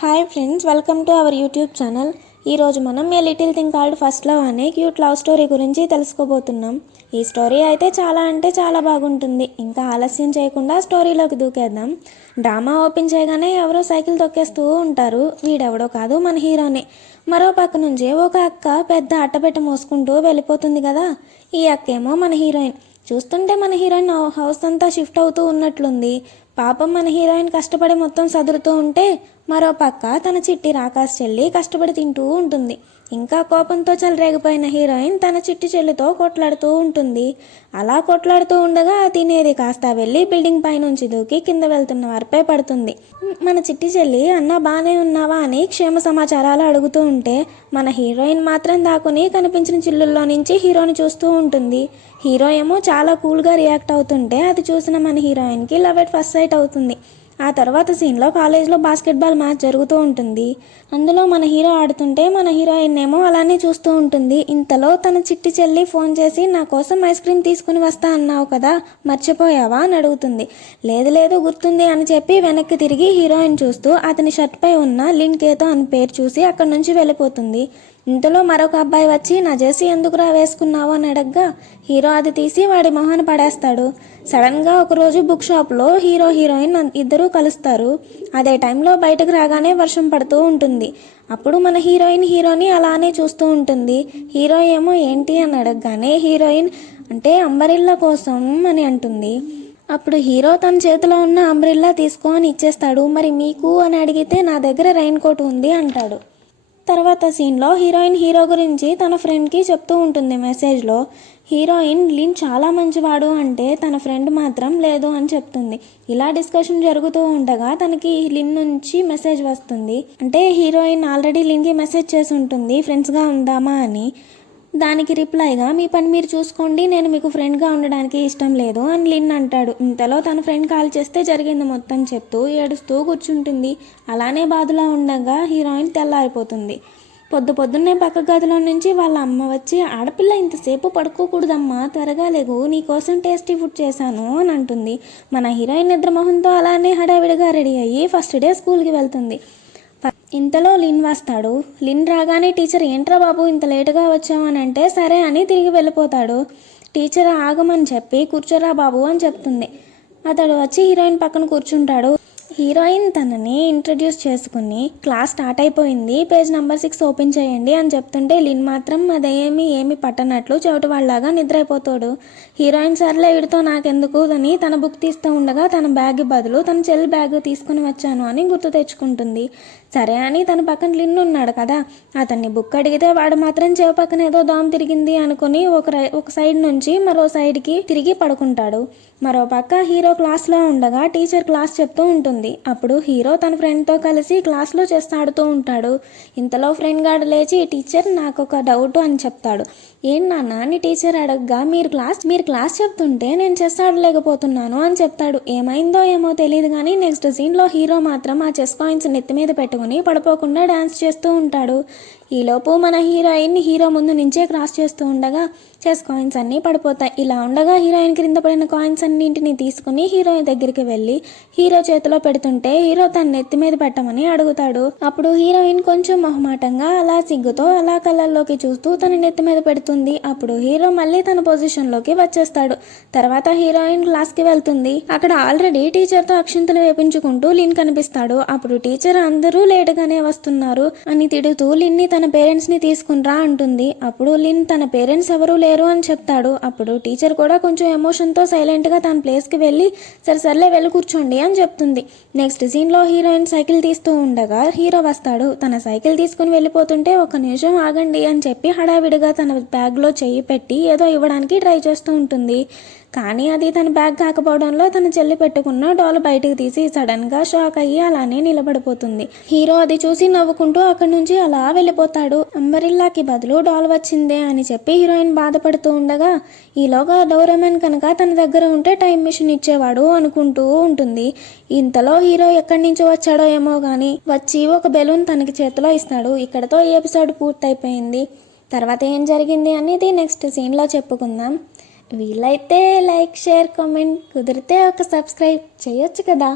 Hi friends, welcome to our YouTube channel. ఈరోజు మనం a little thing called first love అనే cute love story గురించి తెలుసుకోబోతున్నాం. ఈ స్టోరీ అయితే చాలా అంటే చాలా బాగుంటుంది. ఇంకా ఆలస్యం చేయకుండా స్టోరీలోకి దూకేద్దాం. డ్రామా ఓపెన్ చేయగానే ఎవరో సైకిల్ తొక్కేస్తూ ఉంటారు. వీడెవడో కాదు, మన హీరోనే. మరో పక్క నుంచి ఒక అక్క పెద్ద అట్టపెట్ట మోసుకుంటూ వెళ్ళిపోతుంది కదా. ఈ అక్కేమో మన హీరోయిన్. చూస్తుంటే మన హీరోయిన్ హౌస్ అంతా షిఫ్ట్ అవుతూ ఉన్నట్లుంది. పాపం మన హీరోయిన్ కష్టపడి మొత్తం సదురుతూ ఉంటే మరో పక్క తన చిట్టి రాకాశ చెల్లి కష్టపడి తింటూ ఉంటుంది. ఇంకా కోపంతో చెలరేగిపోయిన హీరోయిన్ తన చిట్టి చెల్లితో కొట్లాడుతూ ఉంటుంది. అలా కొట్లాడుతూ ఉండగా తినేది కాస్త వెళ్ళి బిల్డింగ్ పైనుంచి దూకి కింద వెళ్తున్న వారిపై పడుతుంది. మన చిట్టి చెల్లి అన్న బాగానే ఉన్నావా అని క్షేమ సమాచారాలు అడుగుతూ ఉంటే మన హీరోయిన్ మాత్రం దాక్కుని కనిపించిన చిల్లుల్లో నుంచి హీరోని చూస్తూ ఉంటుంది. హీరో ఏమో చాలా కూల్గా రియాక్ట్ అవుతుంటే అది చూసిన మన హీరోయిన్కి లవ్ ఎట్ ఫస్ట్ సైట్ అవుతుంది. ఆ తర్వాత సీన్లో కాలేజ్లో బాస్కెట్బాల్ మ్యాచ్ జరుగుతూ ఉంటుంది. అందులో మన హీరో ఆడుతుంటే మన హీరోయిన్ ఏమో అలానే చూస్తూ ఉంటుంది. ఇంతలో తన చిట్టి చెల్లి ఫోన్ చేసి నా కోసం ఐస్ క్రీమ్ తీసుకుని వస్తా అన్నావు కదా, మర్చిపోయావా అని అడుగుతుంది. లేదు లేదు గుర్తుంది అని చెప్పి వెనక్కి తిరిగి హీరోయిన్ చూస్తూ అతని షర్ట్ పై ఉన్న లిన్ కేతో అని పేరు చూసి అక్కడి నుంచి వెళ్ళిపోతుంది. ఇంతలో మరొక అబ్బాయి వచ్చి నా జెర్సీ ఎందుకురా వేసుకున్నావు అని అడగ్గా హీరో అది తీసి వాడి మొహాన్ని పడేస్తాడు. సడన్గా ఒకరోజు బుక్ షాప్లో హీరో హీరోయిన్ ఇద్దరూ కలుస్తారు. అదే టైంలో బయటకు రాగానే వర్షం పడుతూ ఉంటుంది. అప్పుడు మన హీరోయిన్ హీరోని అలానే చూస్తూ ఉంటుంది. హీరో ఏమో ఏంటి అని అడగగానే హీరోయిన్ అంటే అంబరిల్లా కోసం అని అంటుంది. అప్పుడు హీరో తన చేతిలో ఉన్న అంబ్రిల్లా తీసుకో అని ఇచ్చేస్తాడు. మరి మీకు అని అడిగితే నా దగ్గర రెయిన్ కోట్ ఉంది అంటాడు. తర్వాత సీన్లో హీరోయిన్ హీరో గురించి తన ఫ్రెండ్కి చెప్తూ ఉంటుంది మెసేజ్లో. హీరోయిన్ లిన్ చాలా మంచివాడు అంటే తన ఫ్రెండ్ మాత్రం లేదు అని చెప్తుంది. ఇలా డిస్కషన్ జరుగుతూ ఉండగా తనకి లిన్ నుంచి మెసేజ్ వస్తుంది. అంటే హీరోయిన్ ఆల్రెడీ లిన్కి మెసేజ్ చేసి ఉంటుంది ఫ్రెండ్స్గా ఉందామా అని. దానికి రిప్లైగా మీ పని మీరు చూసుకోండి, నేను మీకు ఫ్రెండ్గా ఉండడానికి ఇష్టం లేదు అని లిన్ అంటాడు. ఇంతలో తన ఫ్రెండ్ కాల్ చేస్తే జరిగింది మొత్తం చెప్తూ ఏడుస్తూ కూర్చుంటుంది. అలానే బాధలో ఉండగా హీరోయిన్ తెల్లారిపోతుంది. పొద్దున్నే పక్క గదిలో నుంచి వాళ్ళ అమ్మ వచ్చి ఆడపిల్ల ఇంతసేపు పడుకోకూడదమ్మా, త్వరగా లేగు, నీకోసం టేస్టీ ఫుడ్ చేశాను అని అంటుంది. మన హీరోయిన్ నిద్ర మొహంతో అలానే హడావిడిగా రెడీ అయ్యి ఫస్ట్ డే స్కూల్కి వెళ్తుంది. ఇంతలో లిన్ వస్తాడు. లిన్ రాగానే టీచర్ ఏంట్రా బాబు ఇంత లేటుగా వచ్చావు అని అంటే సరే అని తిరిగి వెళ్ళిపోతాడు. టీచర్ ఆగమని చెప్పి కూర్చోరా బాబు అని చెప్తుంది. అతడు వచ్చి హీరోయిన్ పక్కన కూర్చుంటాడు. హీరోయిన్ తనని ఇంట్రడ్యూస్ చేసుకుని క్లాస్ స్టార్ట్ అయిపోయింది, పేజ్ నెంబర్ 6 ఓపెన్ చేయండి అని చెప్తుంటే లిన్ మాత్రం అదేమి పట్టనట్లు చెవిటి వాళ్ళలాగా నిద్రైపోతాడు. హీరోయిన్ సర్లే వీడితో నాకెందుకు అని తన బుక్ తీస్తూ ఉండగా తన బ్యాగ్ బదులు తన చెల్లి బ్యాగ్ తీసుకుని వచ్చాను అని గుర్తు తెచ్చుకుంటుంది. సరే అని తన పక్కన లిన్ ఉన్నాడు కదా, అతన్ని బుక్ అడిగితే వాడు మాత్రం చెవి పక్కన ఏదో దోమ తిరిగింది అనుకుని ఒక సైడ్ నుంచి మరో సైడ్కి తిరిగి పడుకుంటాడు. మరో పక్క హీరో క్లాస్లో ఉండగా టీచర్ క్లాస్ చెప్తూ ఉంటుంది. అప్పుడు హీరో తన ఫ్రెండ్తో కలిసి క్లాస్లో చెస్ ఆడుతూ ఉంటాడు. ఇంతలో ఫ్రెండ్ గాడు లేచి టీచర్ నాకు ఒక డౌట్ అని చెప్తాడు. ఏం నాన్న అని టీచర్ అడగగా మీరు క్లాస్ చెప్తుంటే నేను చెస్ ఆడలేకపోతున్నాను అని చెప్తాడు. ఏమైందో ఏమో తెలియదు కానీ నెక్స్ట్ సీన్లో హీరో మాత్రం ఆ చెస్ కాయిన్స్ నెత్తి మీద పెట్టుకుని పడిపోకుండా డాన్స్ చేస్తూ ఉంటాడు. ఈలోపు మన హీరోయిన్ హీరో ముందు నుంచే క్రాస్ చేస్తూ ఉండగా చెస్ కాయిన్స్ అన్నీ పడిపోతాయి. ఇలా ఉండగా హీరోయిన్ క్రింద పడిన కాయిన్స్ అన్నింటినీ తీసుకుని హీరోయిన్ దగ్గరికి వెళ్ళి హీరో చేతిలో పెడుతుంటే హీరో తన నెత్తి మీద పెట్టమని అడుగుతాడు. అప్పుడు హీరోయిన్ కొంచెం మొహమాటంగా అలా సిగ్గుతో అలా కళ్ళల్లోకి చూస్తూ తన నెత్తి మీద పెడుతుంది. అప్పుడు హీరో మళ్ళీ తన పొజిషన్లోకి వచ్చేస్తాడు. తర్వాత హీరోయిన్ క్లాస్కి వెళ్తుంది. అక్కడ ఆల్రెడీ టీచర్తో అక్షింతలు వేపించుకుంటూ లిన్ కనిపిస్తాడు. అప్పుడు టీచర్ అందరూ లేటుగానే వస్తున్నారు అని తిడుతూ లిన్ని తన పేరెంట్స్ని తీసుకునిరా అంటుంది. అప్పుడు లిన్ తన పేరెంట్స్ ఎవరూ లేరు అని చెప్తాడు. అప్పుడు టీచర్ కూడా కొంచెం ఎమోషన్తో సైలెంట్గా తన ప్లేస్కి వెళ్ళి సర్లే వెళ్ళి కూర్చోండి అని చెప్తుంది. నెక్స్ట్ సీన్లో హీరోయిన్ సైకిల్ తీస్తూ ఉండగా హీరో వస్తాడు. తన సైకిల్ తీసుకుని వెళ్ళిపోతుంటే ఒక నిమిషం ఆగండి అని చెప్పి హడావిడిగా తన బ్యాగ్లో చెయ్యి పెట్టి ఏదో ఇవ్వడానికి ట్రై చేస్తూ ఉంటుంది. కానీ అది తన బ్యాగ్ కాకపోవడంలో తన చెల్లి పెట్టుకున్న డాల్ బయటకు తీసి సడన్గా షాక్ అయ్యి అలానే నిలబడిపోతుంది. హీరో అది చూసి నవ్వుకుంటూ అక్కడి నుంచి అలా వెళ్ళిపోతాడు. అంబరిల్లాకి బదులు డాల్ వచ్చిందే అని చెప్పి హీరోయిన్ బాధపడుతూ ఉండగా ఈలోగా డోరేమాన్ కనుక తన దగ్గర ఉంటే టైం మిషన్ ఇచ్చేవాడు అనుకుంటూ ఉంటుంది. ఇంతలో హీరో ఎక్కడి నుంచి వచ్చాడో ఏమో కానీ వచ్చి ఒక బెలూన్ తనకి చేతిలో ఇస్తాడు. ఇక్కడతో ఈ ఎపిసోడ్ పూర్తయిపోయింది. తర్వాత ఏం జరిగింది అనేది నెక్స్ట్ సీన్లో చెప్పుకుందాం. వీలైతే లైక్, షేర్, కామెంట్, కుదిరితే ఒక సబ్స్క్రైబ్ చేయొచ్చు కదా.